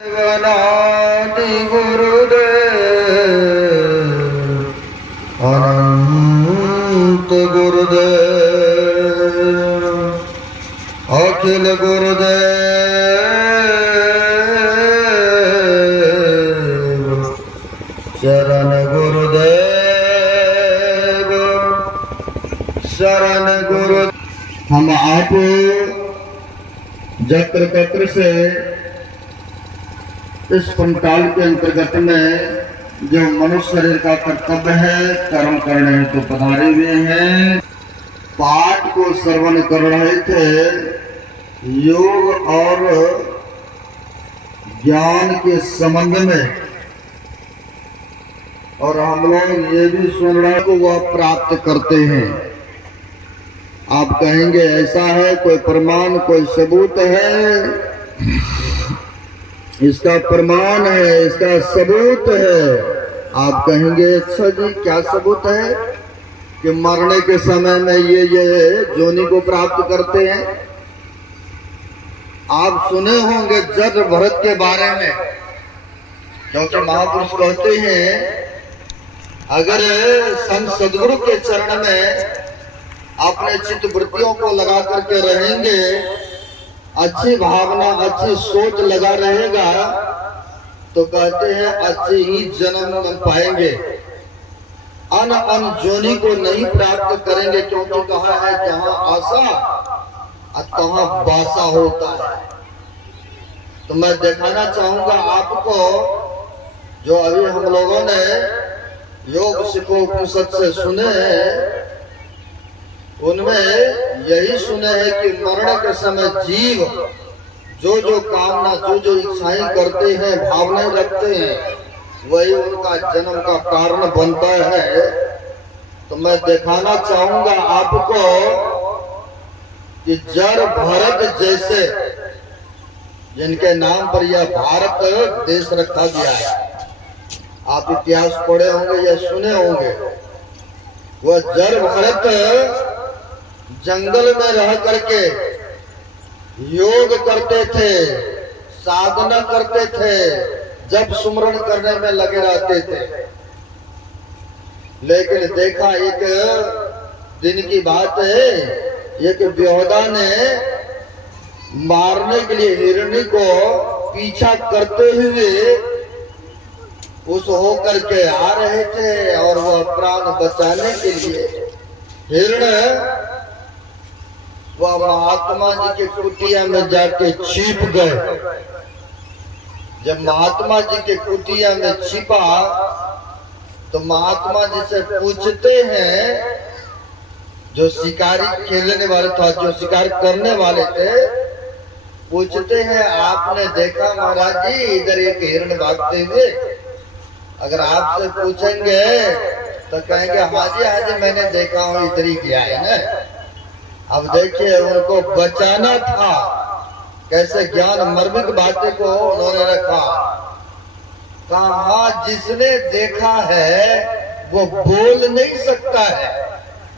गणादि गुरुदेव अनंत गुरुदेव अखिल गुरुदेव शरण गुरुदेव शरण गुरु। हम आप जत्र तत्र से इस पंटाल के अंतर्गत में जो मनुष्य शरीर का कर्तव्य है कर्म करने हेतु पधारे हुए हैं। पाठ को श्रवण कर रहे थे योग और ज्ञान के संबंध में, और हम लोग ये भी सुन रहे को वह प्राप्त करते हैं। आप कहेंगे ऐसा है, कोई प्रमाण कोई सबूत है, इसका प्रमाण है, इसका सबूत है। आप कहेंगे अच्छा जी क्या सबूत है कि मरने के समय में ये जोनि को प्राप्त करते हैं। आप सुने होंगे जड़ भरत के बारे में, क्योंकि महापुरुष कहते हैं अगर संत सदगुरु के चरण में अपने चित्त वृत्तियों को लगा करके रहेंगे, अच्छी भावना अच्छी सोच लगा रहेगा, तो कहते हैं अच्छे ही जन्म पाएंगे, अन जोनि को नहीं प्राप्त करेंगे। क्योंकि कहा है जहां आशा तहां बासा होता है। तो मैं दिखाना चाहूंगा आपको, जो अभी हम लोगों ने योग सिखो उपनिषद से सुने हैं, उनमें यही सुने हैं कि मरण के समय जीव जो जो कामना जो इच्छाएं करते हैं, भावनाएं रखते हैं, वही उनका जन्म का कारण बनता है। तो मैं दिखाना चाहूंगा आपको कि जड़ भरत जैसे जिनके नाम पर यह भारत देश रखा गया है, आप इतिहास पढ़े होंगे या सुने होंगे। वह जड़ भरत जंगल में रह करके योग करते थे, साधना करते थे, जब सुमरण करने में लगे रहते थे। लेकिन देखा एक दिन की बात है, एक व्योधा ने मारने के लिए हिरणी को पीछा करते हुए उस होकर के आ रहे थे, और वह प्राण बचाने के लिए हिरण वह महात्मा जी के कुटिया में जाके छिप गए। जब महात्मा जी के कुटिया में छिपा तो महात्मा जी से पूछते हैं, जो शिकारी खेलने वाले था, जो शिकार करने वाले थे, पूछते हैं आपने देखा महाराज जी इधर एक हिरण भागते हुए? अगर आपसे पूछेंगे तो कहेंगे हाँ जी मैंने देखा हूँ, इधर ही गया है ना। अब देखिए उनको बचाना था, कैसे ज्ञान मर्मिक बातें को उन्होंने रखा। कहा जिसने देखा है वो बोल नहीं सकता है,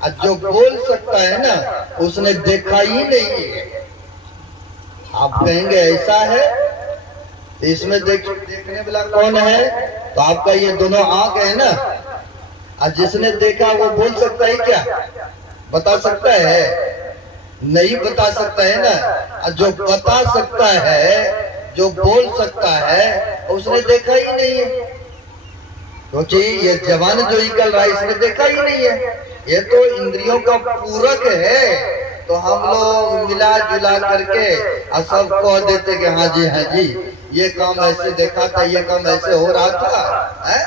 और जो बोल सकता है ना उसने देखा ही नहीं है। आप कहेंगे ऐसा है, इसमें देखने वाला कौन है? तो आपका ये दोनों आंख है ना, और जिसने देखा वो बोल सकता है क्या? बता सकता है? नहीं बता सकता है ना। और जो बता सकता है, जो बोल सकता है, उसने देखा ही नहीं है। क्योंकि ये जवान जो निकल रहा है इसने देखा ही नहीं है, ये तो इंद्रियों का पूरक है। तो हम लोग मिला जुला करके सब कह देते कि हाँ जी ये काम ऐसे देखा था, ये काम ऐसे हो रहा था है?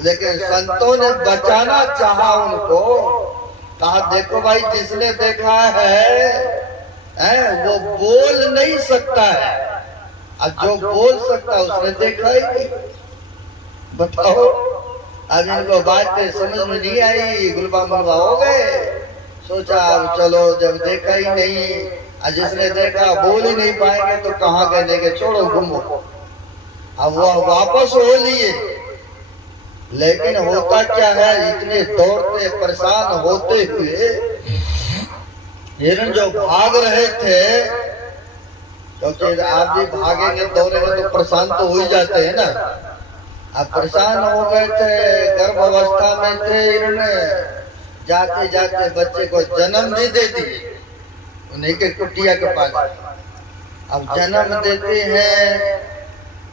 लेकिन संतों ने बचाना चाहा उनको, कहा देखो भाई जिसने देखा है वो बोल नहीं सकता है, और जो बोल सकता है उसने देखा ही नहीं। बताओ, अब इनको बात समझ में नहीं आई, गुलबा मुलबा हो गए। सोचा अब चलो जब देखा ही नहीं, और जिसने देखा बोल ही नहीं पाएंगे तो कहाँ कहने के छोड़ो घूमो। अब वह वापस हो लिए, लेकिन होता क्या है, इतने दौड़ते परेशान होते हुए हिरण जो भाग रहे थे क्योंकि आप भी भागेंगे दौड़ेंगे तो परेशान तो हो ही जाते हैं ना। आप परेशान हो गए थे, गर्भ अवस्था में थे, इन्होंने जाते जाते बच्चे को जन्म भी दे दिए उन्हीं के कुटिया के पास। अब जन्म देते हैं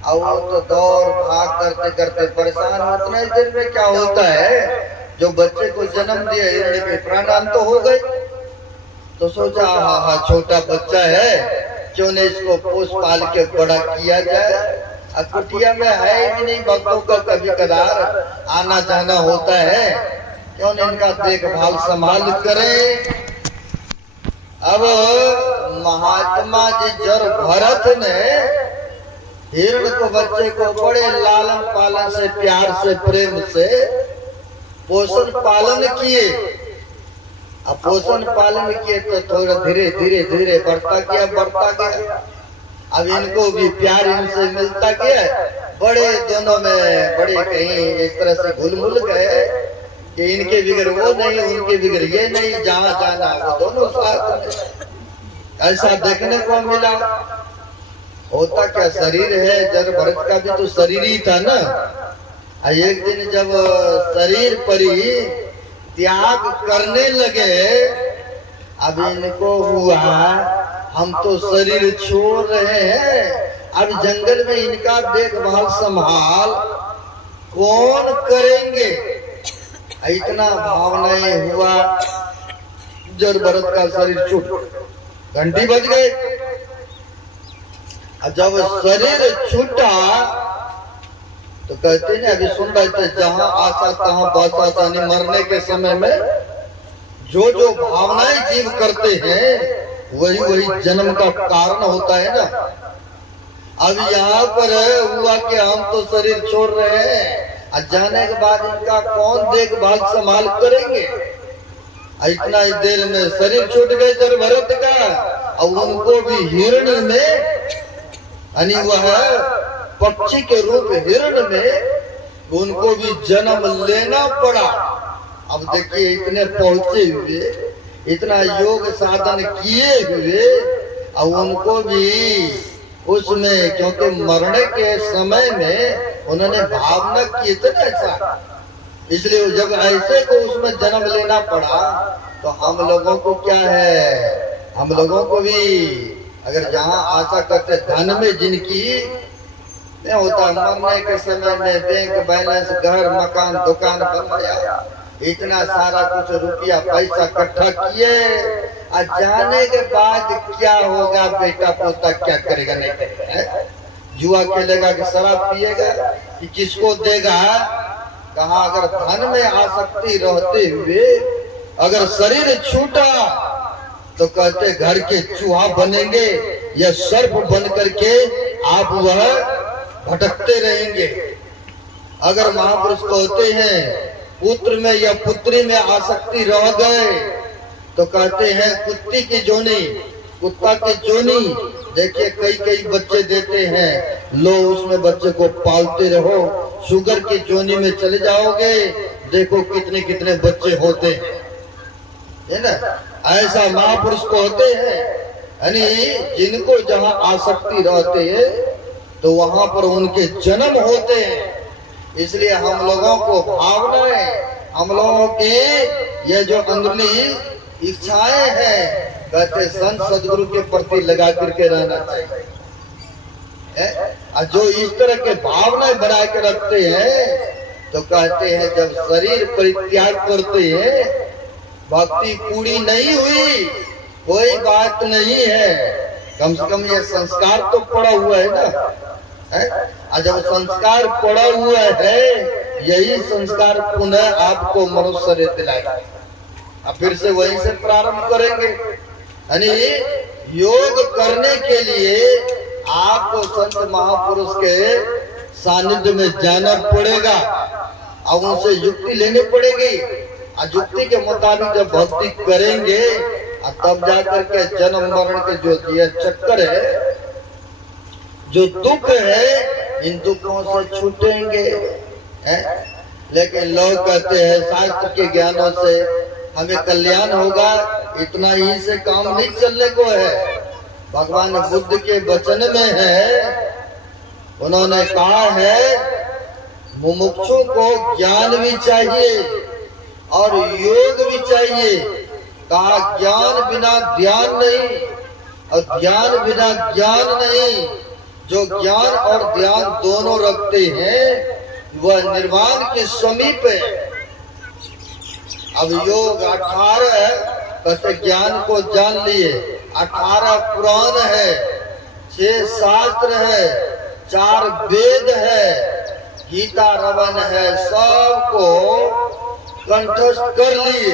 और वो तो दौड़ भाग करते करते परेशान। उतने देर में क्या होता है, जो बच्चे को जन्म दिया हिरण्य के प्राणांत तो हो गए। तो सोचा हाँ छोटा बच्चा है, क्यों नहीं इसको पोस पाल के बड़ा किया जाए। कुटिया में है भी नहीं, भक्तों का कभी कदार आना जाना होता है, क्यों नहीं इनका देखभाल संभाल करें। अब महात्मा जी जर भरत ने हिरण को बच्चे को बड़े लालन पालन से प्यार से प्रेम से पोषण पालन किए। अब पोषण पालन किए तो थोड़ा धीरे धीरे धीरे बढ़ता गया। अब इनको भी प्यार इनसे मिलता गया। बड़े दोनों में बड़े कहीं इस तरह से घुल मिल गए कि इनके बिगड़ वो नहीं, उनके बिगड़ ये नहीं, जहाँ जाना वो दोनों साथ में। ऐसा देखने को मिला। होता क्या शरीर है, जर भरत का भी तो शरीर ही था ना। एक दिन जब शरीर पर ही त्याग करने लगे, अब इनको हुआ हम तो शरीर छोड़ रहे हैं, अब जंगल में इनका देखभाल संभाल कौन करेंगे। इतना भावनाएं हुआ, जर भरत का शरीर छूट घंटी बज गए। जब शरीर छूटा तो कहते ना, अभी सुन रहे थे, जहां आशा तहां बासा था। नहीं, मरने के समय में जो जो भावनाएं जीव करते हैं वही वही जन्म का कारण होता है ना। अब यहाँ पर हुआ कि हम तो शरीर छोड़ रहे हैं, और जाने के बाद इनका कौन देखभाल संभाल करेंगे। इतना ही देर में शरीर छूट गए जर भरत का, और उनको भी हिरण में यानी वह पक्षी के रूप हिरण में उनको भी जन्म लेना पड़ा। अब देखिए इतने पहुंचे हुए, इतना योग साधन किए हुए, और उनको भी उसमें, क्योंकि मरने के समय में उन्होंने भावना की थी ऐसा, इसलिए जब ऐसे को उसमें जन्म लेना पड़ा। तो हम लोगों को क्या है, हम लोगों को भी अगर जहाँ आशा करते धन में जिनकी नहीं होता, मरने के समय में बैंक बैलेंस, घर मकान दुकान बनाया, इतना सारा कुछ रुपया पैसा इकट्ठा किए, और जाने के बाद क्या होगा, बेटा पोता क्या करेगा, नहीं करेगा, जुआ खेलेगा कि शराब पिएगा कि किसको देगा। कहा अगर धन में आसक्ति रहते हुए अगर शरीर छूटा तो कहते घर के चूहा बनेंगे या सर्प बन करके आप वह भटकते रहेंगे। अगर महापुरुष कहते हैं पुत्र में या पुत्री में आसक्ति रह गए तो कहते हैं कुत्ती की जोनी, कुत्ता की जोनी। देखिए कई कई बच्चे देते हैं, लो उसमें बच्चे को पालते रहो। शुगर की जोनी में चले जाओगे, देखो कितने कितने बच्चे होते हैं, है ना। ऐसा महापुरुष को होते हैं, यानी जिनको जहाँ आसक्ति रहते है तो वहां पर उनके जन्म होते हैं। इसलिए हम लोगों को भावनाएं, हम लोगों की ये जो अंदरूनी इच्छाएं हैं, कहते संत सदगुरु के प्रति लगा करके रहना चाहिए। और जो इस तरह के भावनाएं बना के रखते हैं तो कहते हैं जब शरीर परित्याग करते हैं, भक्ति पूरी नहीं हुई, कोई बात नहीं है, कम से कम ये संस्कार तो पड़ा हुआ है ना। और जब संस्कार पड़ा हुआ है, यही संस्कार पुनः आपको मनुष्य दिलाएगा। अब फिर से वहीं से प्रारंभ करेंगे। यानी योग करने के लिए आपको संत महापुरुष के सानिध्य में जाना पड़ेगा और उनसे युक्ति लेनी पड़ेगी। और युक्ति के मुताबिक जब भक्ति करेंगे तब जाकर के जन्म मरण के जो ये चक्कर है, जो दुख है, इन दुखों से छूटेंगे। लेकिन लोग कहते हैं शास्त्र के ज्ञानों से हमें कल्याण होगा, इतना ही से काम नहीं चलने को है। भगवान बुद्ध के वचन में है, उन्होंने कहा है मुमुक्षु को ज्ञान भी चाहिए और योग भी चाहिए। कहा ज्ञान बिना ध्यान नहीं और ध्यान बिना ज्ञान नहीं। जो ज्ञान और ध्यान दोनों रखते हैं वह निर्वाण के समीप है। अब योग 18 कहते ज्ञान को जान लिए, 18 पुराण है, 6 शास्त्र है, 4 वेद है, गीता रवन है, सबको कंठस्थ कर लिए,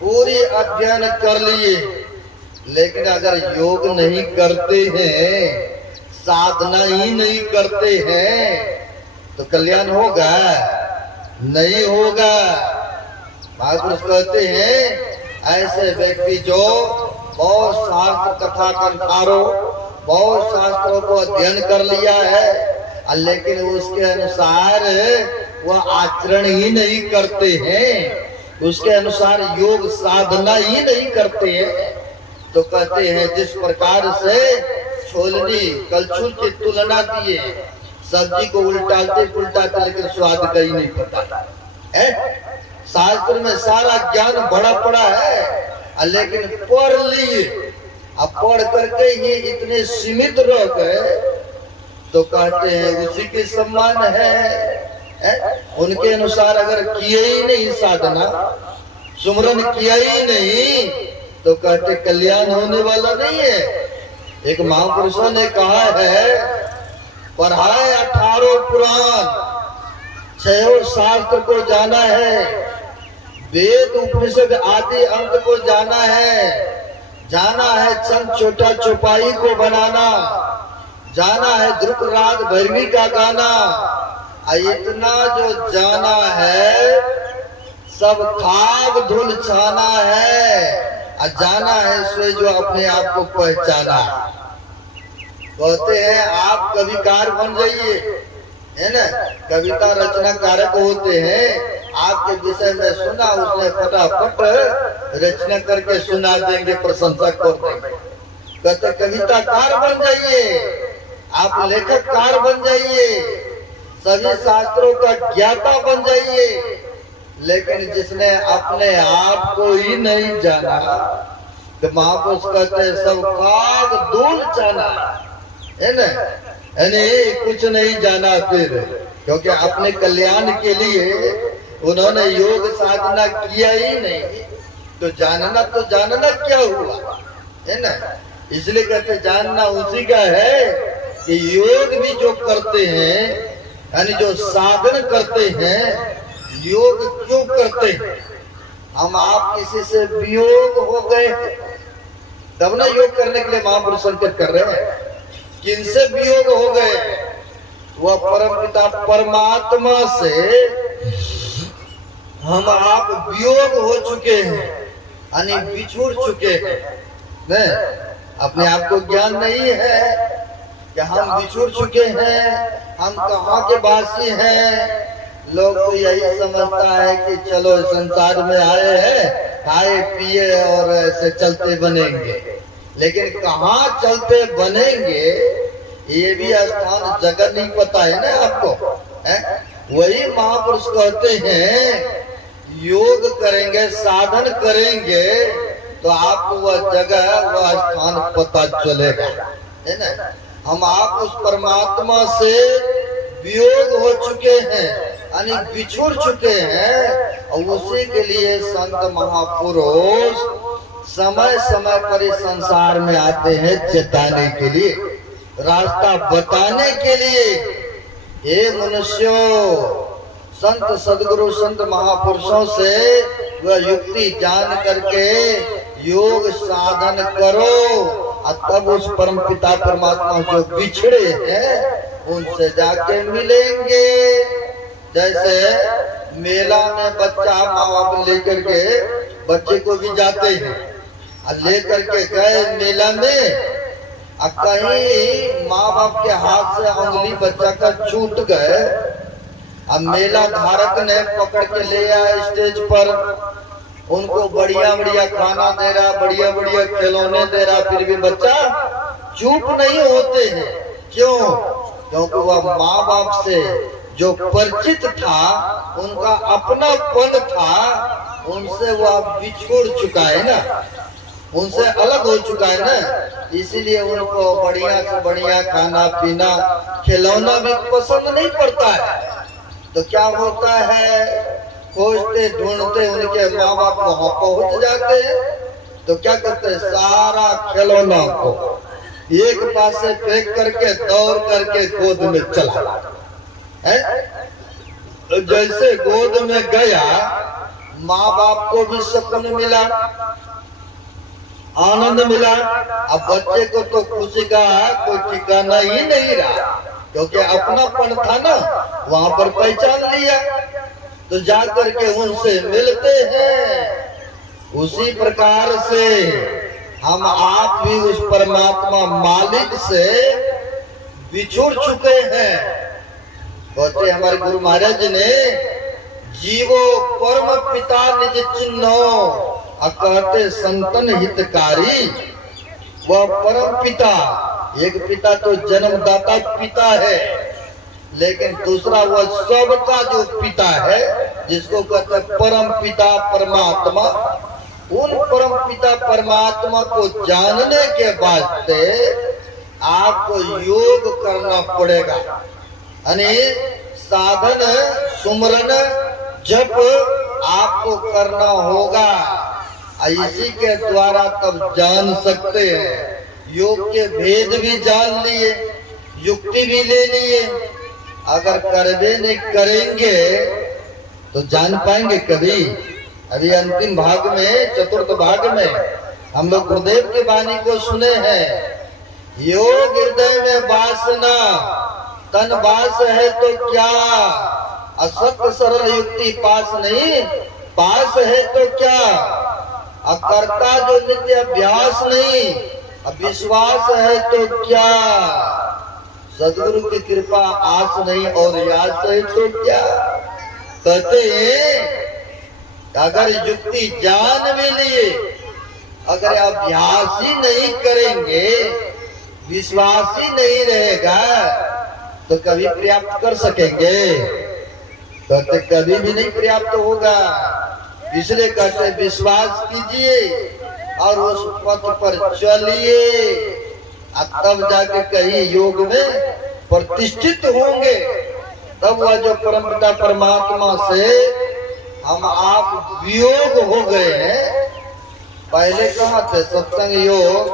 पूरी अध्ययन कर लिए। लेकिन अगर योग नहीं करते हैं, साधना ही नहीं करते हैं, तो कल्याण होगा? नहीं होगा। महापुरुष कहते हैं ऐसे व्यक्ति जो बहुत शास्त्र कथा कंठारो, बहुत शास्त्रों को अध्ययन कर लिया है, लेकिन उसके अनुसार वह आचरण ही नहीं करते हैं, उसके अनुसार योग साधना ही नहीं करते हैं, तो कहते हैं जिस प्रकार से छोलनी कलछुल की तुलना दिए, सब्जी को उल्टाते पुलटाते लेकिन स्वाद का ही नहीं पता है। शास्त्र में सारा ज्ञान बड़ा पड़ा है, लेकिन पढ़ लिए, अब पढ़ करके ये इतने सीमित रह गए, तो कहते हैं उसी के सम्मान है। उनके अनुसार अगर किए ही नहीं साधना, सुमरन किया ही नहीं, तो कहते कल्याण होने वाला नहीं है। एक महापुरुषों ने कहा है पढ़ाए 18 पुराण, 6 शास्त्र को जाना है, वेद उपनिषद आदि अंग को जाना है चंद छोटा चौपाई को बनाना, जाना है ध्रुप राग भैरवी का गाना। इतना जो जाना है सब खाक धुल छाना है, जाना है सो जो अपने आप को पहचाना। कहते हैं आप कविकार बन जाइए, है ना, कविता रचना कारक होते हैं, आपके विषय में सुना, उसने फटाफट रचना करके सुना देंगे, प्रशंसा कर देंगे। कहते कविताकार बन जाइए, आप लेखककार बन जाइए, सभी शास्त्रों का ज्ञाता बन जाइए, लेकिन जिसने अपने आप को ही नहीं जाना, तो महापुरुष कहते हैं सब काग धूल जाना, है ना, यानी कुछ नहीं जाना फिर, क्योंकि अपने कल्याण के लिए उन्होंने योग साधना किया ही नहीं, तो जानना क्या हुआ, है ना। इसलिए कहते जानना उसी का है कि योग भी जो करते हैं, यानी जो साधन करते हैं, योग क्यों करते हैं? हम आप किसी से वियोग हो गए तब ना योग करने के लिए महापुरुष संकेत कर रहे हैं। किनसे वियोग हो गए? वह परम पिता परमात्मा से हम आप वियोग हो चुके हैं, यानी बिछुड़ चुके हैं। नहीं, अपने आप को ज्ञान नहीं है कि हम बिछुड़ चुके हैं, हम कहाँ के वासी हैं। लोग तो यही समझता है कि चलो संसार में आए हैं, खाए पिए और ऐसे चलते बनेंगे, लेकिन कहाँ चलते बनेंगे ये भी स्थान जगह नहीं पता है ना आपको, है? वही महापुरुष कहते हैं योग करेंगे, साधन करेंगे, तो आपको वह जगह वह स्थान पता चलेगा, है ना। हम आप उस परमात्मा से वियोग हो चुके हैं, यानी बिछुड़ चुके हैं, और उसी के लिए संत महापुरुष समय समय पर इस संसार में आते हैं चेताने के लिए, रास्ता बताने के लिए। हे मनुष्यों, संत सदगुरु संत महापुरुषों से वह युक्ति जान करके योग साधन करो, और तब उस परम पिता परमात्मा जो बिछड़े हैं उनसे जाके मिलेंगे। जैसे मेला में बच्चा माँ बाप लेकर के बच्चे को भी जाते हैं, और लेकर के गए मेला में, और कहीं माँ बाप के हाथ से उंगली बच्चा का छूट गए, अब मेला धारक ने पकड़ के ले आया स्टेज पर, उनको बढ़िया बढ़िया खाना दे रहा, बढ़िया बढ़िया खिलौने दे रहा, फिर भी बच्चा चुप नहीं होते हैं। क्यों? क्योंकि वह माँ बाप से जो परिचित था, उनका अपनापन था, उनसे वह बिछुड़ चुका है ना, उनसे अलग हो चुका है ना। इसीलिए उनको बढ़िया से बढ़िया खाना पीना खिलौना भी पसंद नहीं पड़ता है। तो क्या होता है, खोजते ढूंढते उनके माँ बाप वहां पहुंच जाते हैं। तो क्या करते हैं, सारा खिलौना को एक पास से फेंक करके दौड़ करके गोद में चला है। तो जैसे गोद में गया, माँ बाप को भी सुकून मिला, आनंद मिला। अब बच्चे को तो खुशी का कोई ठिकाना ही नहीं रहा, क्योंकि अपनापन था ना, वहां पर पहचान लिया। तो जाकर के उनसे मिलते हैं। उसी प्रकार से हम आप भी उस परमात्मा मालिक से बिछुड़ चुके हैं। कहते हमारे गुरु महाराज ने, जीवो परम पिता निज चिन्हो, कहते संतन हितकारी। वह परम पिता, एक पिता तो जन्मदाता पिता है, लेकिन दूसरा वह सबका जो पिता है, जिसको कहते हैं परम पिता परमात्मा। उन परम पिता परमात्मा को जानने के वास्ते आपको योग करना पड़ेगा। यानी साधन सुमरन जप आपको करना होगा। इसी के द्वारा तब जान सकते हैं। योग के भेद भी जान लिए, युक्ति भी ले लिए। अगर करवे नहीं करेंगे तो जान पाएंगे कभी? अभी अंतिम भाग में, चतुर्थ भाग में हम लोग गुरुदेव की वाणी को सुने हैं। योग हृदय में वासना, तन वास है तो क्या, असत्य सरल युक्ति पास नहीं, पास है तो क्या, अकर्ता जो नित्य अभ्यास नहीं, विश्वास है तो क्या, सदगुरु की कृपा आस नहीं और यास है तो क्या। कहते हैं अगर युक्ति जान भी लिए, अगर अभ्यास ही नहीं करेंगे, विश्वास ही नहीं रहेगा, तो कभी प्राप्त कर सकेंगे? कहते कभी भी नहीं प्राप्त होगा। इसलिए कहते विश्वास कीजिए और उस पथ पर चलिए, तब जाके कहीं योग में प्रतिष्ठित होंगे। तब वह जो परमपिता परमात्मा से हम आप वियोग हो गए हैं। पहले कहा थे सत्संग योग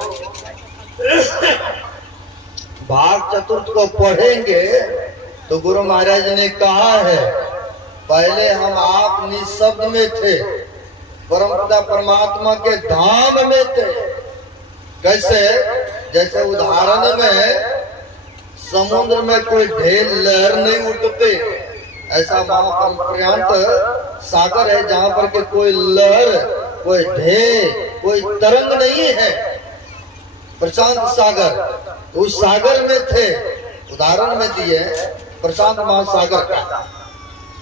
भाग चतुर्थ को पढ़ेंगे तो गुरु महाराज ने कहा है, पहले हम आप निःशब्द में थे, परमपिता परमात्मा के धाम में थे। कैसे? जैसे उदाहरण में समुद्र में कोई ढेर लहर नहीं उठते, ऐसा महापर्यंत सागर है जहाँ पर के कोई लहर, कोई ढेर, कोई तरंग नहीं है। प्रशांत सागर, उस सागर में थे। उदाहरण में दिए प्रशांत महासागर का।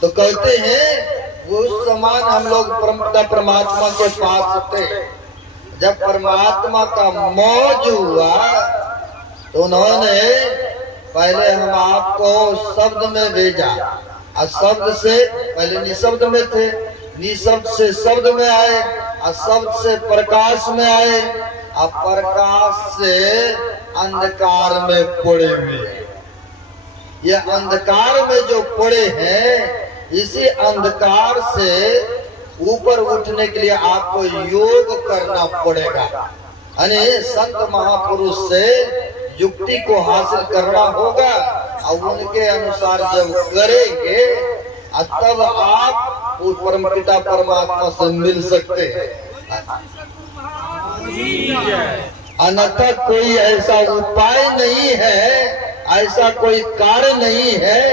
तो कहते हैं उस समान हम लोग परमपिता परमात्मा के पास थे। जब परमात्मा का मौज हुआ तो उन्होंने पहले हम आपको शब्द में भेजा, और शब्द से पहले निशब्द में थे, निशब्द से शब्द में आए, और शब्द से प्रकाश में आए, और प्रकाश से अंधकार में पड़े हुए। ये अंधकार में जो पड़े हैं, इसी अंधकार से ऊपर उठने के लिए आपको योग करना पड़ेगा। यानी संत महापुरुष से युक्ति को हासिल करना होगा, और उनके अनुसार जब करेंगे तब आप उस परमपिता परमात्मा से मिल सकते हैं। अन्यथा कोई ऐसा उपाय नहीं है, ऐसा कोई कार्य नहीं है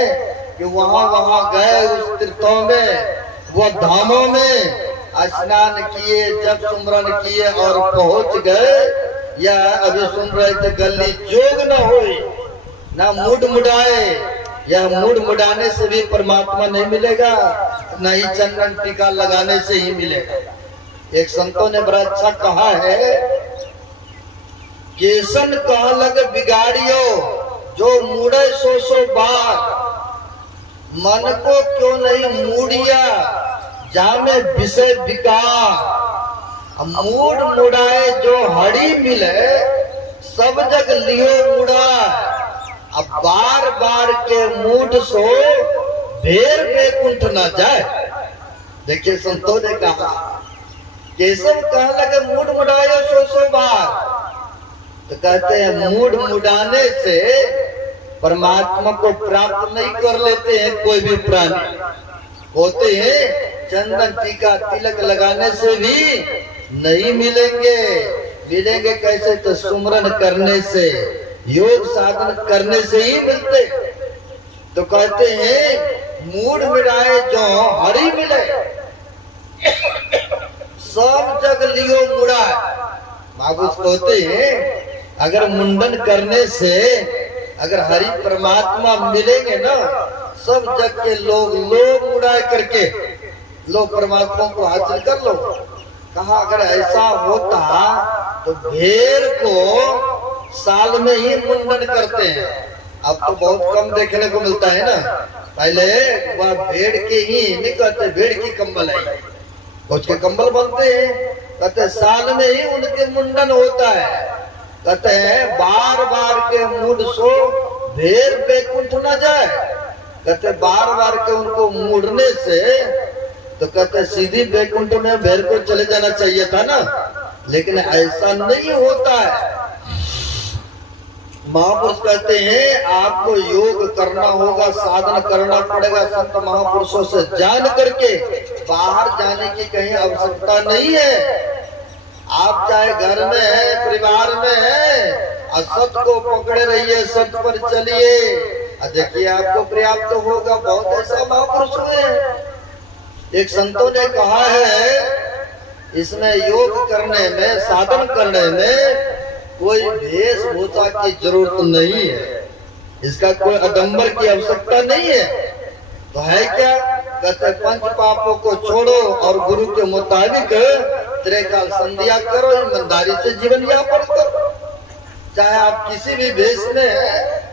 कि वहाँ गए उस तीर्थों में, वो धामों में स्नान किए, जब सुमरन किए और पहुंच गए, या अभी सुन रहे थे गली जोग न होई, ना मुड मुडाए, यह मुड मुडाने से भी परमात्मा नहीं मिलेगा, न ही चंदन टीका लगाने से ही मिलेगा। एक संतों ने बड़ा अच्छा कहा है, केसन कह लग बिगाड़ियो जो मुड़े सो बार, मन को क्यों नहीं मूड़िया जामे विषय विकार। मूड मुड़ाए जो हड़ी मिले सब जग लियो मुड़ा, अब बार बार के मूड सो भेर बेकुंठ न जाए। देखिए संतों ने कहा, केशव कह लगे मूड मुड़ाए सो बार, तो कहते हैं मूड मुड़ाने से परमात्मा को प्राप्त नहीं कर लेते हैं कोई भी प्राणी। होते हैं चंदन टीका तिलक लगाने से भी नहीं मिलेंगे। मिलेंगे कैसे? तो सुमरन करने से, योग साधन करने से ही मिलते। तो कहते हैं मूड मिलाए जो हरि मिले सब जग लियो मुड़ा। महापुरुष कहते हैं अगर मुंडन करने से अगर हरि परमात्मा मिलेंगे ना, सब जग के लोग मुड़ा करके लो परमात्मा को हासिल कर लो। कहा अगर ऐसा होता तो भेड़ को साल में ही मुंडन करते हैं। अब तो बहुत कम देखने को मिलता है ना। पहले वह भेड़ के ही नहीं कहते, भेड़ की कंबल है, उसके कंबल बनते हैं। कहते साल में ही उनके मुंडन होता है। कहते हैं बार बार के मूड सो भेड़ बेकुंठ न जाए। कहते बार बार के उनको मुड़ने से तो कहते सीधी बैकुंठ में भेड़ को चले जाना चाहिए था ना, लेकिन ऐसा नहीं होता है। महापुरुष कहते हैं आपको योग करना होगा, साधन करना पड़ेगा संत महापुरुषों से जान करके। बाहर जाने की कहीं आवश्यकता नहीं है। आप चाहे घर में है, परिवार में है, असत को पकड़े रहिए, सत पर चलिए, देखिए आपको पर्याप्त होगा। बहुत ऐसा महापुरुष हुए। एक संतों ने कहा है इसमें योग करने में, साधन करने में कोई वेशभूषा की जरूरत नहीं है, इसका कोई आडंबर की आवश्यकता नहीं है। तो है क्या? कहते पंच पापों को छोड़ो और गुरु के मुताबिक त्रिकाल संध्या करो, ईमानदारी से जीवन यापन करो, चाहे आप किसी भी वेश में है।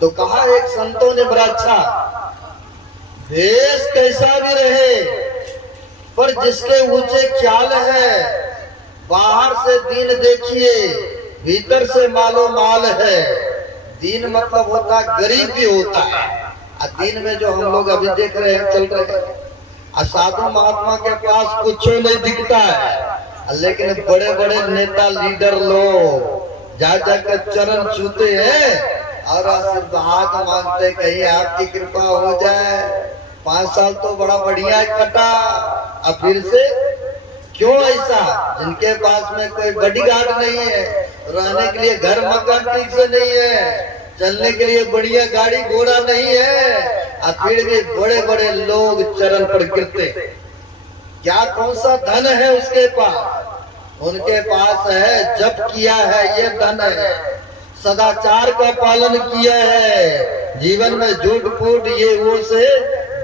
तो कहा एक संतों ने बड़ा अच्छा, वेश कैसा भी रहे पर जिसके ऊंचे ख्याल है, बाहर से दीन देखिए भीतर से मालो माल है। दीन मतलब होता गरीब भी होता है। दीन में जो हम लोग अभी देख रहे हैं, चल रहे हैं, साधु महात्मा के पास कुछ नहीं दिखता है, लेकिन बड़े बड़े नेता लीडर लोग जा जाकर चरण छूते हैं और आशीर्वाद मांगते, कहीं आपकी कृपा हो जाए। 5 साल तो बड़ा बढ़िया कटा, अब फिर से क्यों ऐसा? जिनके पास में कोई बॉडीगार्ड नहीं है, रहने के लिए घर मकान ठीक से नहीं है, चलने के लिए बढ़िया गाड़ी घोड़ा नहीं है, और फिर भी बड़े बड़े लोग चरण पर गिरते। क्या कौन सा धन है उसके पास? उनके पास है जप किया है, ये धन है। सदाचार का पालन किया है, जीवन में झूठ फूट ये वो से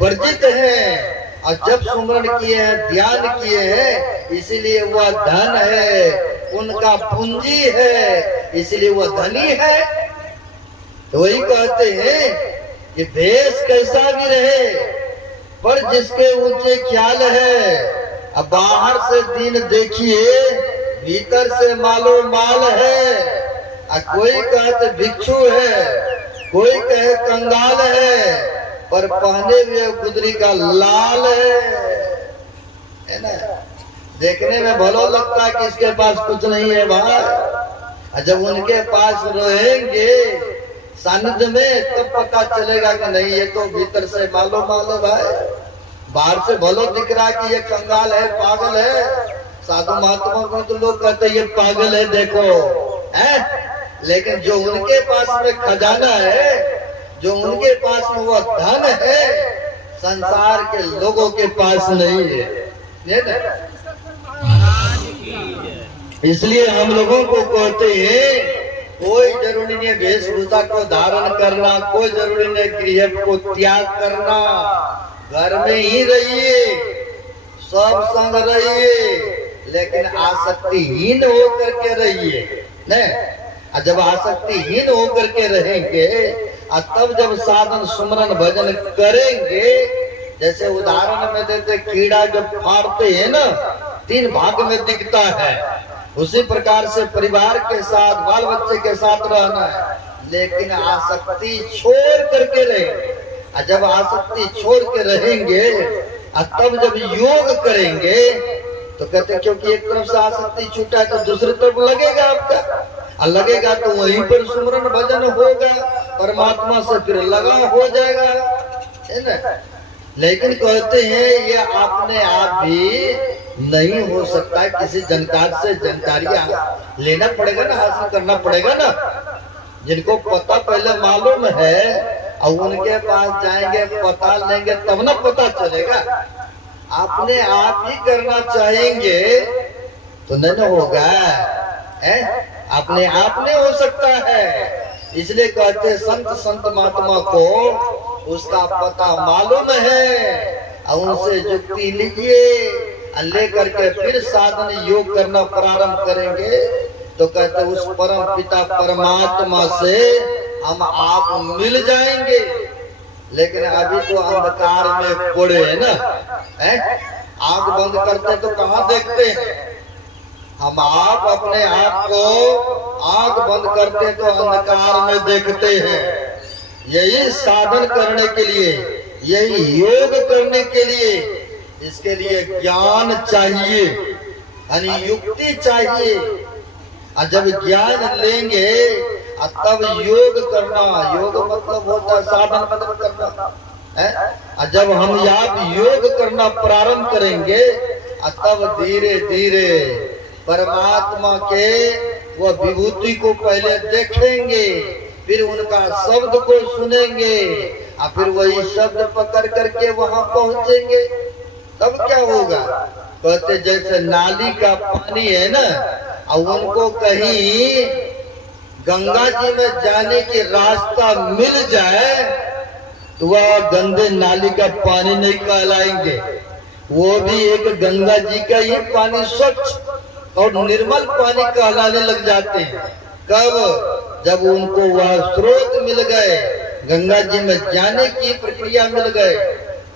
वर्जित है, और जब सुमरण किए हैं, ध्यान किए हैं, इसीलिए वह धन है, उनका पूंजी है, इसीलिए वह धनी है। तो वही कहते हैं कि भेष कैसा भी रहे पर जिसके ऊंचे ख्याल है। अब बाहर से दीन देखिए, भीतर से मालो माल है। कोई कहते भिक्षु है, कोई कहे कंगाल है, पर पहने हुए गुदरी का लाल है ना। देखने में भलो लगता है कि इसके पास कुछ नहीं है भाई, जब उनके पास रहेंगे सानिध्य में तब पता चलेगा कि नहीं ये तो भीतर से मालो मालो भाई। बाहर से भलो दिख रहा कि ये कंगाल है, पागल है। साधु महात्मा को तो लोग कहते ये पागल है, देखो है। लेकिन जो उनके पास में खजाना है, जो उनके पास में वो धन है, संसार के लोगों के पास नहीं है। इसलिए हम लोगों को कहते हैं कोई जरूरी नहीं वेशभूषा को धारण करना, कोई जरूरी नहीं गृह को त्याग करना। घर में ही रहिए, सब संग रहिए, लेकिन आसक्तिहीन होकर के रहिए न। जब आसक्तिहीन होकर के रहेंगे तब जब साधन सुमरन भजन करेंगे, जैसे उदाहरण में देते कीड़ा जब फाड़ते हैं ना 3 भाग में दिखता है, उसी प्रकार से परिवार के साथ बाल बच्चे के साथ रहना है, लेकिन आसक्ति छोड़ करके रहेंगे। जब आसक्ति छोड़ के रहेंगे तब जब योग करेंगे तो कहते क्योंकि एक तरफ से आसक्ति छूटा है तो दूसरी तरफ लगेगा आपका, और लगेगा तो वहीं पर सुमरन भजन होगा, परमात्मा से फिर लगा हो जाएगा, है ना। लेकिन कहते हैं ये अपने आप भी नहीं हो सकता है, किसी जानकार से जानकारी लेना पड़ेगा ना, हासिल करना पड़ेगा ना। जिनको पता पहले मालूम है और उनके पास जाएंगे पता लेंगे तब ना पता चलेगा। अपने आप ही करना चाहेंगे तो नहीं होगा, है? अपने आप नहीं हो सकता है। इसलिए कहते संत महात्मा को उसका पता मालूम है और उनसे युक्ति लीजिए, लेकर के फिर साधन योग करना प्रारंभ करेंगे तो कहते उस परम पिता परमात्मा से हम आप मिल जाएंगे। लेकिन अभी तो अंधकार में पड़े है ना, आंख बंद करते तो कहाँ देखते हैं हम। आप अपने आप को आंख बंद करते तो अंधकार में देखते हैं। यही साधन करने के लिए, यही योग करने के लिए, इसके लिए ज्ञान चाहिए, युक्ति चाहिए। और जब ज्ञान लेंगे तब योग करना, योग मतलब होता है साधन मतलब करना है। जब हम आप योग करना प्रारंभ करेंगे तब धीरे धीरे परमात्मा के वो विभूति को पहले देखेंगे, फिर उनका शब्द को सुनेंगे और फिर वही शब्द पकड़ करके वहां पहुंचेंगे। तब क्या होगा, कहते जैसे नाली का पानी है ना, और उनको कहीं गंगा जी में जाने की रास्ता मिल जाए तो वह गंदे नाली का पानी नहीं कहलाएंगे, वो भी एक गंगा जी का ही पानी स्वच्छ और निर्मल पानी कहलाने लग जाते हैं। कब, जब उनको वह स्रोत मिल गए, गंगा जी में जाने की प्रक्रिया मिल गए,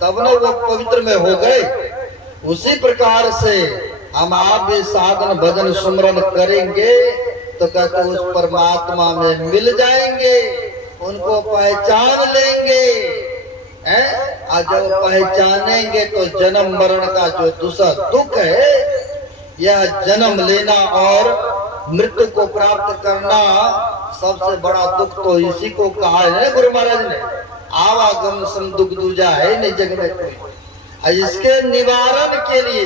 तब न वो पवित्र में हो गए। उसी प्रकार से हम आप भी साधन भजन सुमरन करेंगे तो कहते उस परमात्मा में मिल जाएंगे, उनको पहचान लेंगे, और जब पहचानेंगे तो जन्म मरण का जो दूसरा दुख है, यह जन्म लेना और मृत्यु को प्राप्त करना, सबसे बड़ा दुख तो इसी को कहा है गुरु महाराज ने, आवागम सम दुख दूजा है नहीं जग में कोई। इसके निवारण के लिए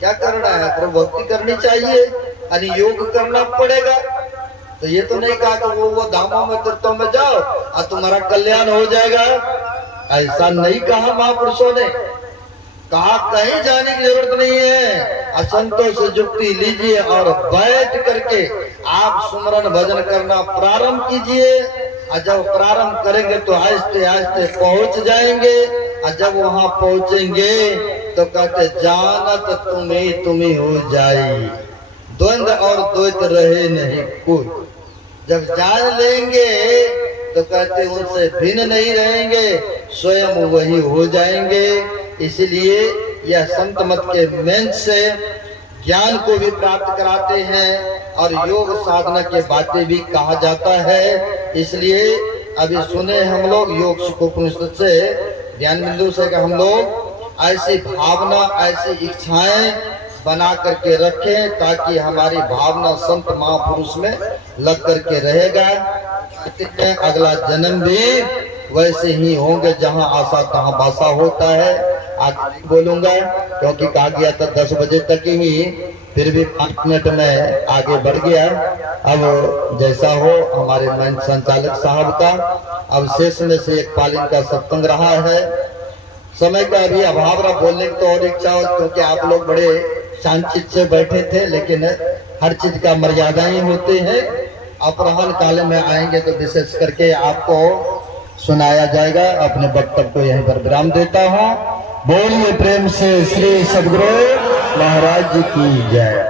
क्या करना है, प्रभु भक्ति करनी चाहिए, योग करना पड़ेगा। तो ये तो नहीं कहा कि वो धामों में तीर्थों में जाओ और तुम्हारा कल्याण हो जाएगा, ऐसा नहीं कहा महापुरुषों ने। कहा कहीं जाने की जरूरत नहीं है, असंतों से युक्ति लीजिए और बैठ करके आप सुमरन भजन करना प्रारंभ कीजिए। और जब प्रारंभ करेंगे तो आहिस्ते आहिस्ते पहुंच जाएंगे, और जब वहां पहुंचेंगे तो कहते जानत तुम्हें हो जाए, द्वंद और द्वैत रहे नहीं कोई। जब जान लेंगे तो कहते उनसे भिन्न नहीं रहेंगे, स्वयं वही हो जाएंगे। इसलिए यह संत मत के मंच से ज्ञान को भी प्राप्त कराते हैं और योग साधना के बातें भी कहा जाता है। इसलिए अभी सुने हम लोग योग सुखोपनिषद से, ज्ञान बिंदु से हम लोग ऐसी भावना, ऐसी इच्छाएं बना करके रखें ताकि हमारी भावना संत महापुरुष में लग करके रहेगा। अगला जन्म भी वैसे ही होंगे, जहां आशा तहां बासा होता है। आज बोलूंगा क्योंकि कहा गया था 10 बजे तक ही, फिर भी 5 मिनट में आगे बढ़ गया। अब जैसा हो हमारे मंच संचालक साहब का, अब शेष में से एक पालिन का सत्संग रहा है। समय का अभी अभाव रहा, बोलने की तो और इच्छा हो, क्योंकि आप लोग बड़े शांत से बैठे थे, लेकिन हर चीज का मर्यादाएं होते हैं। अपराह्न काल में आएंगे तो विशेष करके आपको सुनाया जाएगा। अपने वक्तव्य को यहीं पर विराम देता हूँ। बोलिए प्रेम से श्री सद्गुरु महाराज जी की जय।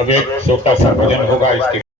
अब एक छोटा सा भजन होगा इसके